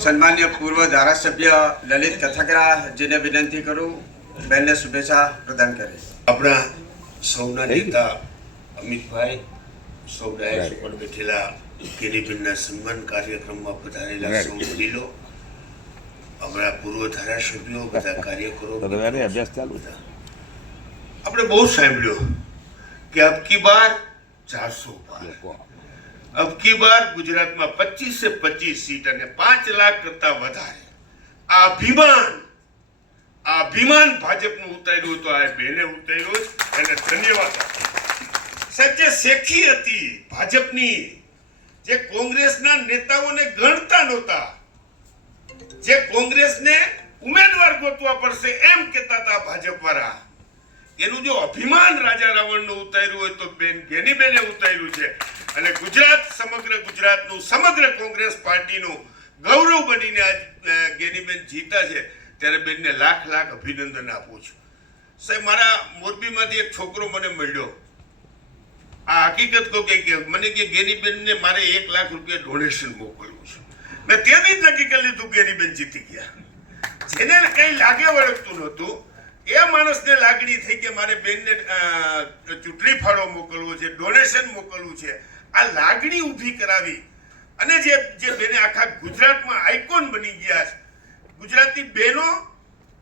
સન્માન્ય પૂર્વ ધારાસભ્ય લલિત કથકરાજીને વિનંતી કરું બેનને શુભેચ્છા પ્રદાન કરી. આપણા સૌના નેતા અમિતભાઈ સૌ ડાયસ ઉપર બેઠેલા કેરીબેનના સન્માન કાર્યક્રમમાં પધારેલા સૌ વડીલો આપણા પૂર્વ ધારાસભ્યો બધા કાર્યકરો તો તમારે અભ્યાસ ચાલુ બધા આપણે બહુ સાંભળ્યું કે અબકી બાર ચારસો પાર. અબકી બાર ગુજરાતમાં પચીસે પચીસ સીટ અને પાંચ લાખ કરતા વધારે. આ અભિમાન આ અભિમાન ભાજપનું ઉતાર્યું તો આ બેને ઉતાર્યું અને ધન્યવાદ સાચે શેખી હતી ભાજપની. જે કોંગ્રેસના નેતાઓને ગણતા નહોતા. જે કોંગ્રેસને ઉમેદવાર ગોતવા પડશે એમ કહેતા હતા ભાજપ વાળા. એનું જો અભિમાન રાજા રાવણનું ઉતાર્યું હોય તો બેન ગેનીબેને ઉતાર્યું છે. અને ગુજરાત, સમગ્ર ગુજરાતનું, સમગ્ર કોંગ્રેસ પાર્ટીનું ગૌરવ બનીને આજ ગેનીબેન જીતા છે, ત્યારે બેનને લાખ લાખ અભિનંદન આપું છું. સાહેબ, મારા મોરબીમાંથી એક છોકરો મને મળ્યો. આ હકીકત કહું કે મને કે ગેનીબેનને મારે એક લાખ રૂપિયા ડોનેશન મોકલવું છે. મેં તેથી જ નક્કી કરી લીધું ગેનીબેન જીતી ગયા. જેને કંઈ લાગે વળગતું નહોતું એ માણસને લાગણી થઈ કે મારે બેનને ચૂંટણી ફાળો મોકલવો છે ડોનેશન મોકલવું છે. આ લાગણી ઊભી કરાવી. અને જે જે બેને આખા ગુજરાતમાં આઇકોન બની ગયા છે. ગુજરાતી બહેનો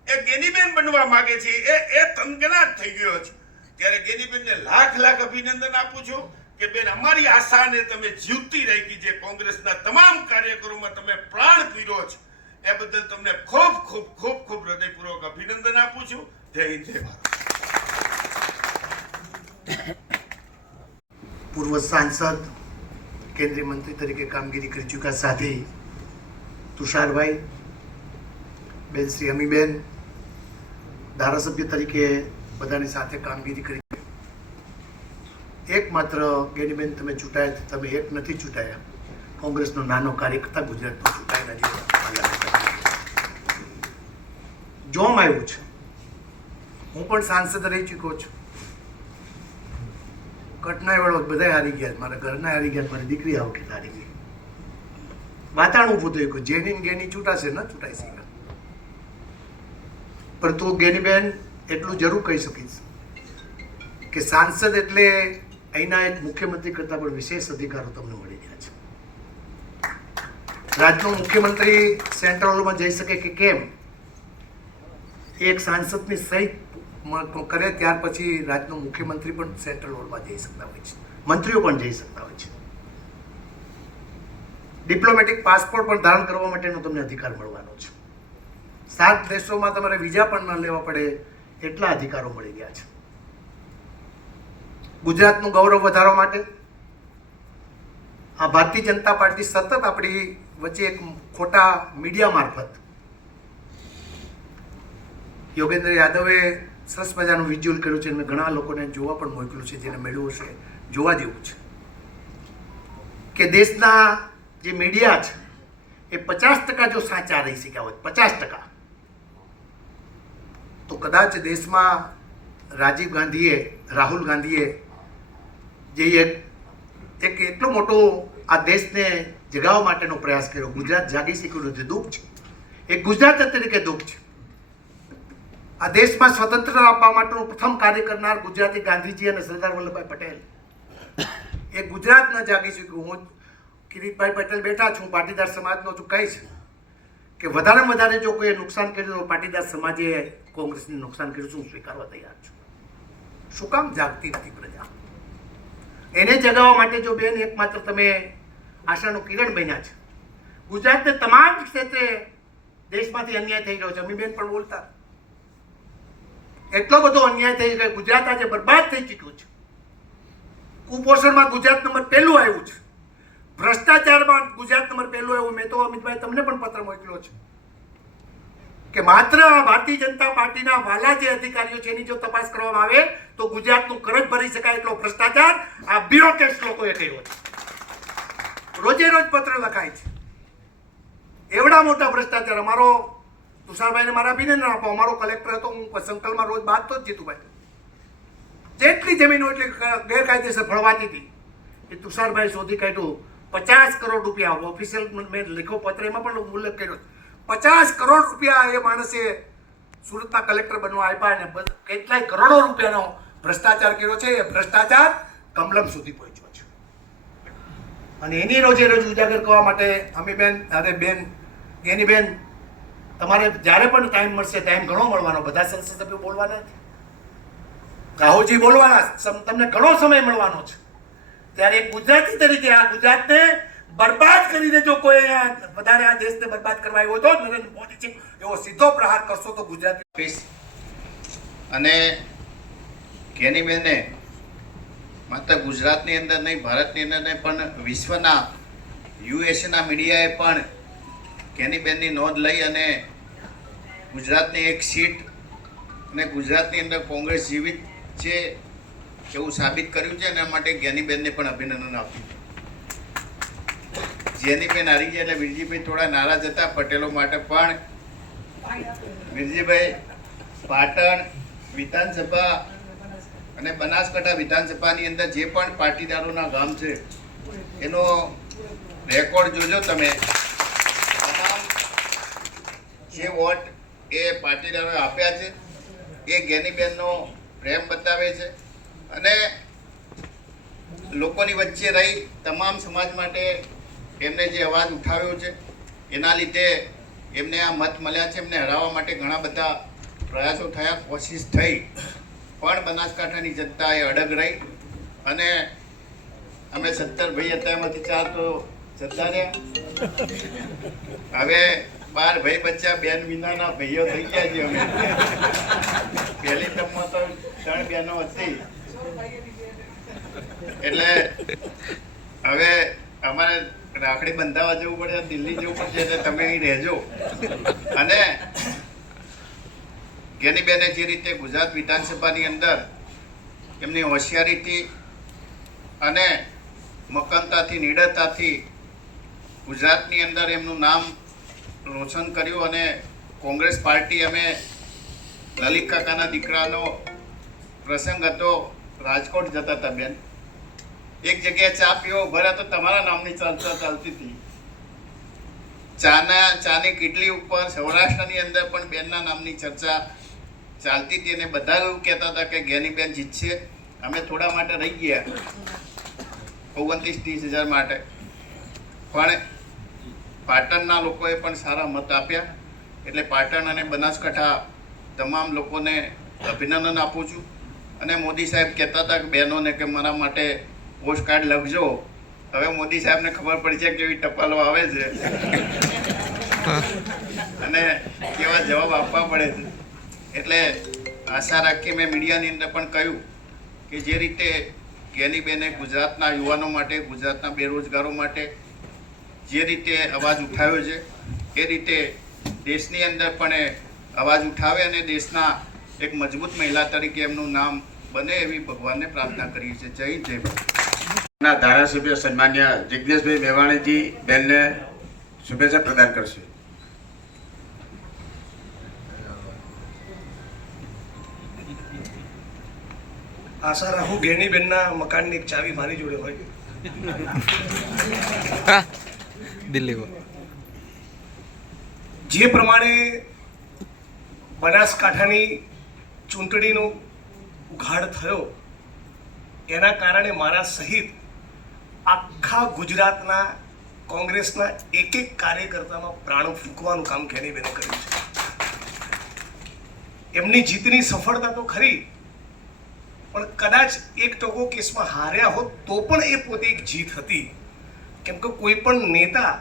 એ ગેનીબેન બનવા માગે છે. એ એ તનગનાટ થઈ ગયો છે. ત્યારે ગેનીબેનને લાખ લાખ અભિનંદન આપું છું કે બેન, અમારી આશાને તમે જીવતી રાખી જે કોંગ્રેસના તમામ કાર્યકરોમાં તમે પ્રાણ પીરો છો. એ બદલ તમને ખૂબ ખૂબ ખૂબ ખૂબ હૃદયપૂર્વક અભિનંદન આપું છું. જય હિન્દ, જય પૂર્વ સાંસદ, કેન્દ્રીય મંત્રી તરીકે કામગીરી કરી ચૂક્યા સાથી તુષારભાઈ, બેન શ્રી અમીબેન, ધારાસભ્ય તરીકે બધાની સાથે કામગીરી કરી. એકમાત્ર ગેનીબેન, તમે ચૂંટાયા તમે એક નથી ચૂંટાયા. કોંગ્રેસનો નાનો કાર્યકર્તા ગુજરાતમાં ચૂંટાયેલા જોમ આવ્યું છે. હું પણ સાંસદ રહી ચૂક્યો છું. કટનાય વાળો બધા હારી ગયા મારા ઘરના હારી ગયા મારી દીકરી આ વખતે હારી ગઈ વાતાવરણ ઊભું થયું કે જેની ગેની ચૂંટાશે ન ચૂંટાઈ શકે પરંતુ ગેનીબેન, એટલું જરૂર કહી શકીશ કે સાંસદ એટલે અહીંના એક મુખ્યમંત્રી કરતાં પણ વિશેષ અધિકારો તમને મળી ગયા છે. રાજ્યનો મુખ્યમંત્રી સેન્ટ્રલમાં જઈ શકે કે કેમ? એક સાંસદની સહી કરે, ત્યાર પછી રાજ્યનો મુખ્યમંત્રી પણ સેન્ટ્રલ હોલમાં જઈ શકતા હોય છે. મંત્રીઓ પણ જઈ શકતા હોય છે. ડિપ્લોમેટિક પાસપોર્ટ પણ ધારણ કરવા માટેનો તમને અધિકાર મળવાનો છે. સાત દેશોમાં તમારે વિઝા પણ ન લેવા પડે, એટલા અધિકારો મળી ગયા છે. ગુજરાતનું ગૌરવ વધારવા માટે આ ભારતીય જનતા પાર્ટી સતત આપણી વચ્ચે એક ખોટા મીડિયા મારફત યોગેન્દ્ર યાદવે સરસ મજાનું વિઝ્યુઅલ કર્યું છે અને ઘણા લોકોને જોવા પણ મોકલ્યું છે, જેને મેળવ્યું છે. જોવા જેવું છે. કે દેશના જે મીડિયા છે, એ પચાસ ટકા જો સાચા રહી શક્યા હોય, પચાસ ટકા. તો કદાચ દેશમાં રાજીવ ગાંધીએ, રાહુલ ગાંધીએ જે એક એક એટલો મોટો આ દેશને જગાવવા માટેનો પ્રયાસ કર્યો. ગુજરાત જાગી શક્યું નથી, દુઃખ છે. એ ગુજરાત તરીકે દુઃખ છે. આ દેશમાં સ્વતંત્રતા આપવા માટેનું પ્રથમ કાર્ય કરનાર ગુજરાતી ગાંધીજી અને સરદાર વલ્લભભાઈ પટેલ. એ ગુજરાત ન જાગી શક્યું. હું કિરીટભાઈ પટેલ બેઠા છું, પાટીદાર સમાજનો છું, કહીશ કે વધારેમાં વધારે જો કોઈએ નુકસાન કર્યું તો પાટીદાર સમાજે કોંગ્રેસને નુકસાન કર્યું છું સ્વીકારવા તૈયાર છું? શું કામ જાગતી નથી પ્રજા? એને જગાવવા માટે જો બેન એકમાત્ર તમે આશાનું કિરણ બન્યા છે. ગુજરાતને તમામ ક્ષેત્રે દેશમાંથી અન્યાય થઈ રહ્યો છે. અમીબેન પણ બોલતા. એટલો બધો અન્યાય થઈ ગયો. ગુજરાત આજે બરબાદ થઈ ચૂક્યું છે. કુપોષણમાં ગુજરાત નંબર પહેલું આવ્યું છે. ભ્રષ્ટાચારમાં ગુજરાત નંબર પહેલું આવ્યું. મેં તો અમિતભાઈ તમને પણ પત્ર મોકલ્યો છે કે માત્ર આ ભારતીય જનતા પાર્ટીના વાલા જે અધિકારીઓ છે, એની જો તપાસ કરવામાં આવે, તો ગુજરાતનું કરજ ભરી શકાય એટલો ભ્રષ્ટાચાર આ બ્યુરોક્રેટ્સ લોકોએ કર્યો છે. રોજે રોજ પત્ર લખાય છે. એવડા મોટા ભ્રષ્ટાચાર. અમારો તુષારભાઈને મારા અભિનંદન આપો. અમારો કલેક્ટર હતો, હું સંકલમાં રોજ બાંધતો જ જીતુભાઈ. જેટલી જમીનો એટલી ગેરકાયદેસર ફળવાતી હતી. એ તુષારભાઈ શોધી કાઢ્યું. પચાસ કરોડ રૂપિયા ઓફિશિયલ મેં લેખો પત્ર, એમાં પણ ઉલ્લેખ કર્યો. પચાસ કરોડ રૂપિયા એ માણસે સુરતના કલેક્ટર બનવા આપ્યા અને કેટલાય કરોડો રૂપિયાનો ભ્રષ્ટાચાર કર્યો છે. એ ભ્રષ્ટાચાર કમલમ સુધી પહોંચ્યો છે. અને એની રોજે રોજ ઉજાગર કરવા માટે અમે બેન અરે બેન, એની બેન તમારે જ્યારે પણ ટાઈમ મળશે ટાઈમ ઘણો મળવાનો, બધા સંસદ સભ્યો બોલવાના રાહુલજી બોલવાના તમને ઘણો સમય મળવાનો છે. ત્યારે એક ગુજરાતી તરીકે આ ગુજરાતને બરબાદ કરીને જો કોઈ વધારે આ દેશને બરબાદ કરવા આવ્યો હતો નરેન્દ્ર મોદીજી એવો સીધો પ્રહાર કરશો તો ગુજરાતી અને કેનીબેને માત્ર ગુજરાતની અંદર નહીં, ભારતની અંદર નહીં, પણ વિશ્વના યુએસના મીડિયાએ પણ કેનીબેનની નોંધ લઈ અને ગુજરાતની એક સીટ અને ગુજરાતની અંદર કોંગ્રેસ જીવિત છે એવું સાબિત કર્યું છે એના માટે જ્ઞાનીબેનને પણ અભિનંદન આપ્યું જેનીબેન હારી ગયા એટલે વિરજીભાઈ થોડા નારાજ હતા પટેલો માટે પણ. વિરજીભાઈ પાટણ વિધાનસભા અને બનાસકાંઠા વિધાનસભાની અંદર જે પણ પાટીદારોના ગામ છે, એનો રેકોર્ડ જોજો તમે. જે વોટ એ પાટીદારોએ આપ્યા છે, એ જ્ઞાનીબેનનો પ્રેમ બતાવે છે અને લોકોની વચ્ચે રહી તમામ સમાજ માટે એમને જે અવાજ ઉઠાવ્યો છે, એના લીધે એમને આ મત મળ્યા છે, એમને હરાવવા માટે ઘણા બધા પ્રયાસો થયા, કોશિશ થઈ, પણ બનાસકાંઠાની જનતાએ અડગ રહી અને અમે સત્તર ભાઈ હતા, એમાંથી ચાર તો જતા રહ્યા. હવે બાર ભાઈ બચ્ચા, બેન વિનાના ભાઈઓ થઈ ગયા છે અમે. પહેલી ટર્મમાં તો ત્રણ બહેનો હતી. એટલે હવે અમારે રાખડી બંધાવા જવું પડે, દિલ્હી જવું પડશે એટલે તમે અહીં રહેજો. અને ગેનીબેને જે રીતે ગુજરાત વિધાનસભાની અંદર એમની હોશિયારીથી અને મક્કમતાથી, નિડરતાથી ગુજરાતની અંદર એમનું નામ રોશન કર્યું અને કોંગ્રેસ પાર્ટી અમે લલિત કાકાના દીકરાનો પ્રસંગ હતો, રાજકોટ જતા હતા બેન. એક જગ્યાએ ચા પીવો ભર્યા તો તમારા નામની ચર્ચા ચાલતી હતી. ચાના, ચાની કીટલી ઉપર સૌરાષ્ટ્રની અંદર પણ બેનના નામની ચર્ચા ચાલતી હતી અને બધા એવું કહેતા હતા કે જ્ઞાનીબેન જીતશે. અમે થોડા માટે રહી ગયા. ઓગણત્રીસ, ત્રીસ હજાર માટે. પણ પાટણના લોકોએ પણ સારા મત આપ્યા. એટલે પાટણ અને બનાસકાંઠા તમામ લોકોને અભિનંદન આપું છું. અને મોદી સાહેબ કહેતા હતા કે બહેનોને કે મારા માટે પોસ્ટ કાર્ડ લખજો. હવે મોદી સાહેબને ખબર પડી છે કે કેવી ટપાલો આવે છે. અને કેવા જવાબ આપવા પડે છે. એટલે આશા રાખી મેં મીડિયાની અંદર પણ કહ્યું કે જે રીતે જ્ઞાનીબેને ગુજરાતના યુવાનો માટે, ગુજરાતના બેરોજગારો માટે જે રીતે અવાજ ઉઠાવ્યો છે એ રીતે દેશની અંદર પણ એ અવાજ ઉઠાવે અને દેશના એક મજબૂત મહિલા તરીકે એમનું નામ બને એવી ભગવાનને પ્રાર્થના કરીએ છીએ. જય જય ભારત. ધારાસભ્ય સન્માન્ય જિજ્ઞેશભાઈ મેવાણીજી બેનને શુભેચ્છા પ્રદાન કરશે. આશા રાખું ગેનીબેનના મકાનની એક ચાવી મારી જોડે હોય. દિલ્હીમાં. જે પ્રમાણે બનાસકાંઠાની ચૂંટણીનો ઉઘાડ થયો, એના કારણે મારા સહિત આખા ગુજરાતના કોંગ્રેસના એક એક કાર્યકર્તામાં પ્રાણો ફૂંકવાનું કામ ગેનીબેને કર્યું છે. એમની જીતની સફળતા તો ખરી, પણ કદાચ એક ટકો કેસમાં હાર્યા હોત તો પણ એ પોતે એક જીત હતી. કેમ કે કોઈ પણ નેતા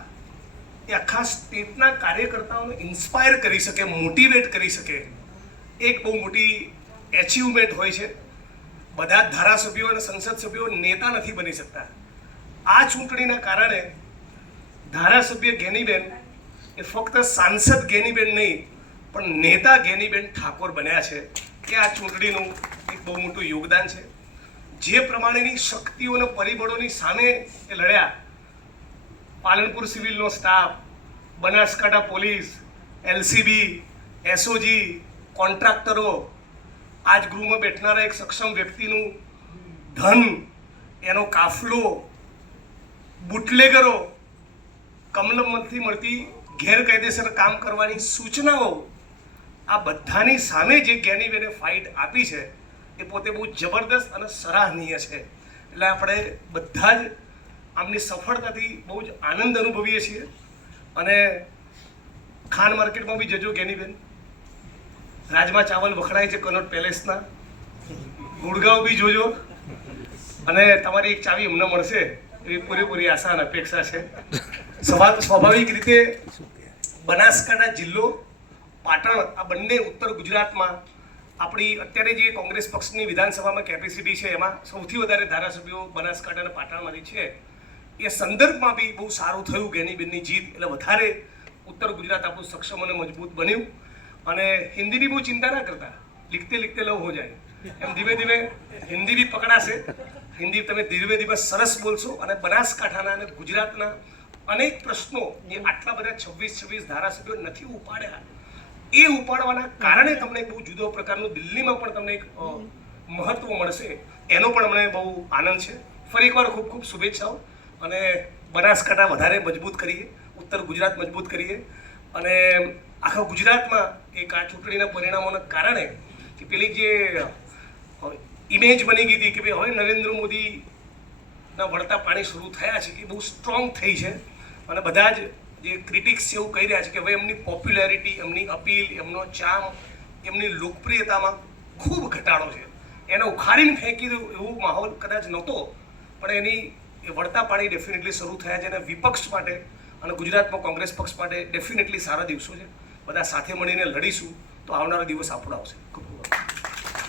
એ આખા સ્ટેટના કાર્યકર્તાઓને ઇન્સ્પાયર કરી શકે મોટિવેટ કરી શકે. એક બહુ મોટી એચિવમેન્ટ હોય છે. બધા ધારાસભ્યો અને સંસદ સભ્યો નેતા નથી બની શકતા. આ ચૂંટણીના કારણે ધારાસભ્ય ગેનીબેન એ ફક્ત સાંસદ ગેનીબેન નહીં, પણ નેતા ગેનીબેન ઠાકોર બન્યા છે કે આ ચૂંટણીનું એક બહુ મોટું યોગદાન છે. જે પ્રમાણેની શક્તિઓ અને પરિબળોની સામે એ લડ્યા Palanpur સિવિલનો staff, Banaskantha police, LCB, SOG, કોન્ટ્રાક્ટરો, આજ ગૃહમાં બેઠનારા એક સક્ષમ વ્યક્તિનું ધન, એનો કાફલો, બુટલેગરો કમલમથી મળતી ગેરકાયદેસર કામ કરવાની સૂચનાઓ, આ બધાની સામે જે જ્ઞાનીબેને ફાઇટ આપી છે, એ પોતે બહુ જબરદસ્ત અને સરાહનીય છે. એટલે આપણે બધા જ આમની સફળતાથી બહુ જ આનંદ અનુભવીએ છીએ. અને ખાન માર્કેટમાં બી જજો જ્ઞાનીબેન રાજમા ચાવલ વખણાય છે કનોટ પેલેસના. ગુડગાંવ બી જોજો. અને તમારી એક ચાવી અમને મળશે. એવી પૂરેપૂરી આશા અને અપેક્ષા છે. સ્વા- સ્વાભાવિક રીતે બનાસકાંઠા જિલ્લો, પાટણ, આ બંને ઉત્તર ગુજરાતમાં આપણી અત્યારે જે કોંગ્રેસ પક્ષની વિધાનસભામાં કેપેસિટી છે, એમાં સૌથી વધારે ધારાસભ્યો બનાસકાંઠા અને પાટણમાંથી છે. એ સંદર્ભમાં બી બહુ સારું થયું ગેનીબેનની જીત. એટલે વધારે ઉત્તર ગુજરાત આપણું સક્ષમ અને મજબૂત બન્યું. અને હિન્દીની બહુ ચિંતા ના કરતા. લીખતે લીખતે લવ હો જાય. એમ ધીમે ધીમે હિન્દી બી પકડાશે. હિન્દી તમે ધીમે ધીમે સરસ બોલશો અને બનાસકાંઠાના અને ગુજરાતના અનેક પ્રશ્નો જે આટલા બધા છવ્વીસ છવ્વીસ ધારાસભ્યો નથી ઉપાડ્યા. એ ઉપાડવાના કારણે તમને બહુ જુદો પ્રકારનું દિલ્હીમાં પણ તમને એક મહત્વ મળશે. એનો પણ અમને બહુ આનંદ છે. ફરી એકવાર ખૂબ ખૂબ શુભેચ્છાઓ. અને બનાસકાંઠા વધારે મજબૂત કરીએ, ઉત્તર ગુજરાત મજબૂત કરીએ. અને આખા ગુજરાતમાં એક આ ચૂંટણીના પરિણામોના કારણે કે પેલી જે ઇમેજ બની ગઈ હતી કે ભાઈ હવે નરેન્દ્ર મોદીના વળતા પાણી શરૂ થયા છે, એ બહુ સ્ટ્રોંગ થઈ છે. અને બધા જ જે ક્રિટિક્સ એવું કહી રહ્યા છે કે હવે એમની પોપ્યુલેરિટી એમની અપીલ એમનો ચામ એમની લોકપ્રિયતામાં ખૂબ ઘટાડો છે. એને ઉખાડીને ફેંકી દઉં એવો માહોલ કદાચ નહોતો, પણ એની એ વળતા પાણી ડેફિનેટલી શરૂ થયા છે અને વિપક્ષ માટે અને ગુજરાતમાં કોંગ્રેસ પક્ષ માટે ડેફિનેટલી સારા દિવસો છે. બધા સાથે મળીને લડીશું તો આવનારો દિવસ આપણો આવશે.